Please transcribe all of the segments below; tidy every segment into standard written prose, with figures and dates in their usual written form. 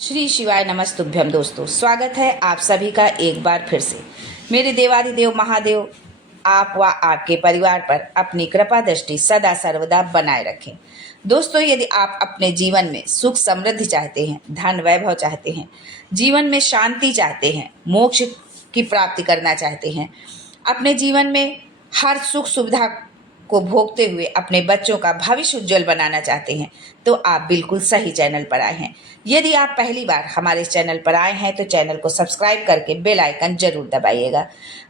श्री शिवाय नमस्तुभ्यम। दोस्तों, स्वागत है आप सभी का एक बार फिर से। मेरे देवाधिदेव महादेव आप व आपके परिवार पर अपनी कृपा दृष्टि सदा सर्वदा बनाए रखें। दोस्तों, यदि आप अपने जीवन में सुख समृद्धि चाहते हैं, धन वैभव चाहते हैं, जीवन में शांति चाहते हैं, मोक्ष की प्राप्ति करना चाहते हैं, अपने जीवन में हर सुख सुविधा को भोगते हुए अपने बच्चों का भविष्य उज्जवल बनाना चाहते हैं, तो आप बिल्कुल सही चैनल पर आए हैं। यदि आप पहली बार हमारे इस चैनल पर आए हैं तो चैनल को सब्सक्राइब करके बेल आइकन जरूर दबाइएगा।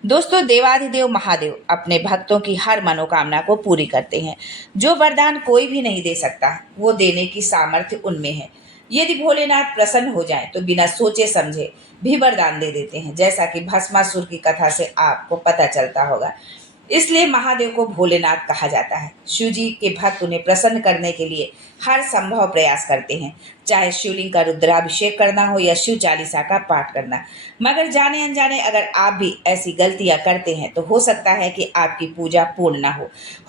दोस्तों, देवाधिदेव महादेव अपने भक्तों की हर मनोकामना को पूरी करते हैं। जो वरदान कोई भी नहीं दे सकता, वो देने की सामर्थ्य उनमें है। यदि भोलेनाथ प्रसन्न हो जाएं तो बिना सोचे समझे भी वरदान दे देते हैं, जैसा कि भस्मासुर की कथा से आपको पता चलता होगा। इसलिए महादेव को भोलेनाथ कहा जाता है। शिव जी के भक्त उन्हें प्रसन्न करने के लिए हर संभव प्रयास करते हैं, चाहे शिवलिंग का रुद्राभिषेक करना हो या शिव चालीसा का पाठ करना। मगर जाने अनजाने अगर आप भी ऐसी गलतियां करते हैं तो हो सकता है कि आपकी पूजा पूर्ण ना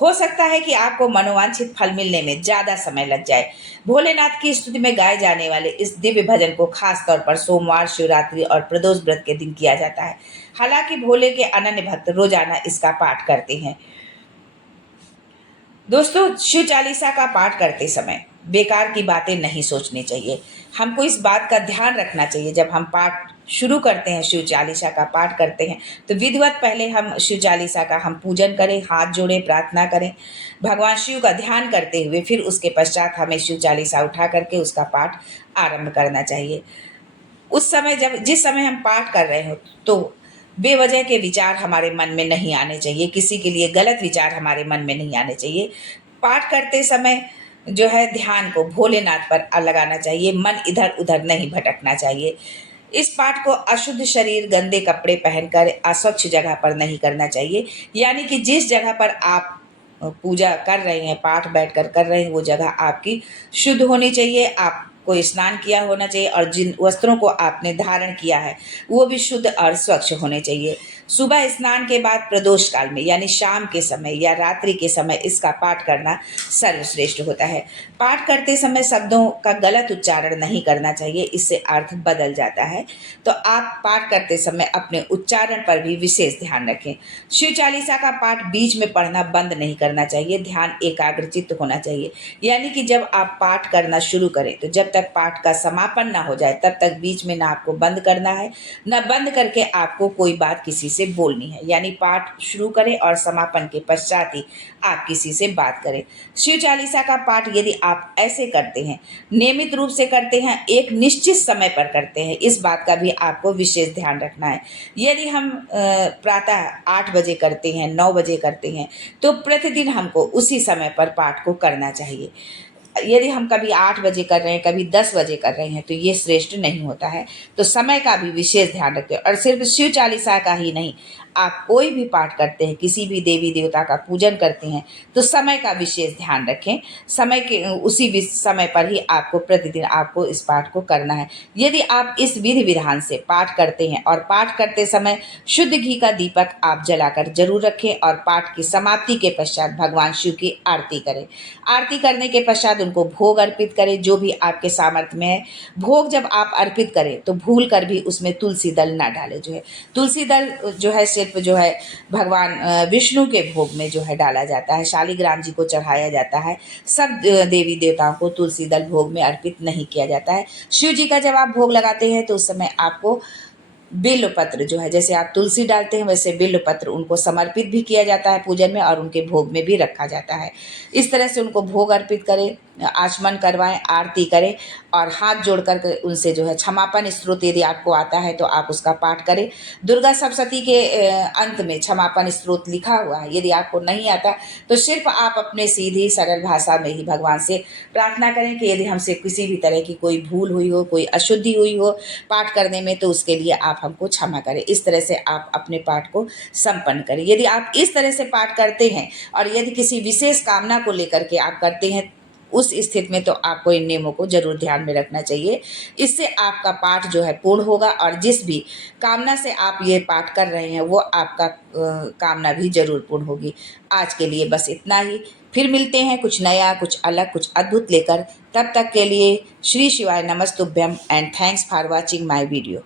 हो सकता है कि आपको मनोवांछित फल मिलने में ज्यादा समय लग जाए। भोलेनाथ की स्तुति में गाए जाने वाले इस दिव्य भजन को खास तौर पर सोमवार, शिवरात्रि और प्रदोष व्रत के दिन किया जाता है। हालांकि भोले के अनन्य भक्त रोजाना इसका पाठ करते हैं। दोस्तों, शिव चालीसा का पाठ करते समय बेकार की बातें नहीं सोचनी चाहिए। हमको इस बात का ध्यान रखना चाहिए, जब हम पाठ शुरू करते हैं, शिव चालीसा का पाठ करते हैं, तो विधिवत पहले हम शिव चालीसा का हम पूजन करें, हाथ जोड़ें, प्रार्थना करें, भगवान शिव का ध्यान करते हुए फिर उसके पश्चात हमें शिव चालीसा उठा करके उसका पाठ आरंभ करना चाहिए। उस समय जिस समय हम पाठ कर रहे हो तो बेवजह के विचार हमारे मन में नहीं आने चाहिए, किसी के लिए गलत विचार हमारे मन में नहीं आने चाहिए। पाठ करते समय जो है ध्यान को भोलेनाथ पर लगाना चाहिए, मन इधर उधर नहीं भटकना चाहिए। इस पाठ को अशुद्ध शरीर, गंदे कपड़े पहनकर, अस्वच्छ जगह पर नहीं करना चाहिए। यानी कि जिस जगह पर आप पूजा कर रहे हैं, पाठ बैठकर कर रहे हैं, वो जगह आपकी शुद्ध होनी चाहिए, आपको स्नान किया होना चाहिए और जिन वस्त्रों को आपने धारण किया है वो भी शुद्ध और स्वच्छ होने चाहिए। सुबह स्नान के बाद प्रदोष काल में यानी शाम के समय या रात्रि के समय इसका पाठ करना सर्वश्रेष्ठ होता है। पाठ करते समय शब्दों का गलत उच्चारण नहीं करना चाहिए, इससे अर्थ बदल जाता है। तो आप पाठ करते समय अपने उच्चारण पर भी विशेष ध्यान रखें। शिव चालीसा का पाठ बीच में पढ़ना बंद नहीं करना चाहिए, ध्यान एकाग्रचित्त होना चाहिए। यानी कि जब आप पाठ करना शुरू करें तो जब तक पाठ का समापन ना हो जाए तब तक बीच में ना आपको बंद करना है, न बंद करके आपको कोई बात किसी से बोलनी है। यानी पाठ शुरू करें और समापन के पश्चात ही आप किसी से बात करें। शिव चालीसा का पाठ यदि आप ऐसे करते हैं, नियमित रूप से करते हैं, एक निश्चित समय पर करते हैं, इस बात का भी आपको विशेष ध्यान रखना है। यदि हम प्रातः 8 बजे करते हैं, 9 बजे करते हैं, तो प्रतिदिन हमको उसी समय पर पाठ को करना चाहिए। यदि हम कभी 8 बजे कर रहे हैं, कभी 10 बजे कर रहे हैं, तो ये श्रेष्ठ नहीं होता है। तो समय का भी विशेष ध्यान रखें। और सिर्फ शिव चालीसा का ही नहीं, आप कोई भी पाठ करते हैं, किसी भी देवी देवता का पूजन करते हैं, तो समय का विशेष ध्यान रखें। समय के उसी समय पर ही आपको प्रतिदिन आपको इस पाठ को करना है। यदि आप इस विधि विधान से पाठ करते हैं और पाठ करते समय शुद्ध घी का दीपक आप जलाकर जरूर रखें और पाठ की समाप्ति के पश्चात भगवान शिव की आरती करें। आरती करने के पश्चात उनको भोग अर्पित करें, जो भी आपके सामर्थ्य में है। भोग जब आप अर्पित करें तो भूल कर भी उसमें तुलसी दल ना डालें। जो है तुलसी दल जो है सिर्फ जो है भगवान विष्णु के भोग में जो है डाला जाता है, शालिग्राम जी को चढ़ाया जाता है। सब देवी देवताओं को तुलसी दल भोग में अर्पित नहीं किया जाता है। शिव जी का जब आप भोग लगाते हैं तो उस समय आपको बिल्व पत्र जो है, जैसे आप तुलसी डालते हैं वैसे बिल्व पत्र उनको समर्पित भी किया जाता है पूजन में और उनके भोग में भी रखा जाता है। इस तरह से उनको भोग अर्पित करें, आचमन करवाएं, आरती करें और हाथ जोड़ कर उनसे जो है क्षमापन स्तोत्र यदि आपको आता है तो आप उसका पाठ करें। दुर्गा सप्तशती के अंत में क्षमापन स्तोत्र लिखा हुआ है। यदि आपको नहीं आता तो सिर्फ आप अपने सीधी सरल भाषा में ही भगवान से प्रार्थना करें कि यदि हमसे किसी भी तरह की कोई भूल हुई हो, कोई अशुद्धि हुई हो पाठ करने में, तो उसके लिए आप हमको क्षमा करें। इस तरह से आप अपने पाठ को संपन्न करें। यदि आप इस तरह से पाठ करते हैं और यदि किसी विशेष कामना को लेकर के आप करते हैं उस स्थिति में तो आपको इन नियमों को जरूर ध्यान में रखना चाहिए। इससे आपका पाठ जो है पूर्ण होगा और जिस भी कामना से आप ये पाठ कर रहे हैं वो आपका कामना भी जरूर पूर्ण होगी। आज के लिए बस इतना ही। फिर मिलते हैं कुछ नया, कुछ अलग, कुछ अद्भुत लेकर। तब तक के लिए श्री शिवाय नमस्तुभ्यम and thanks for watching my video.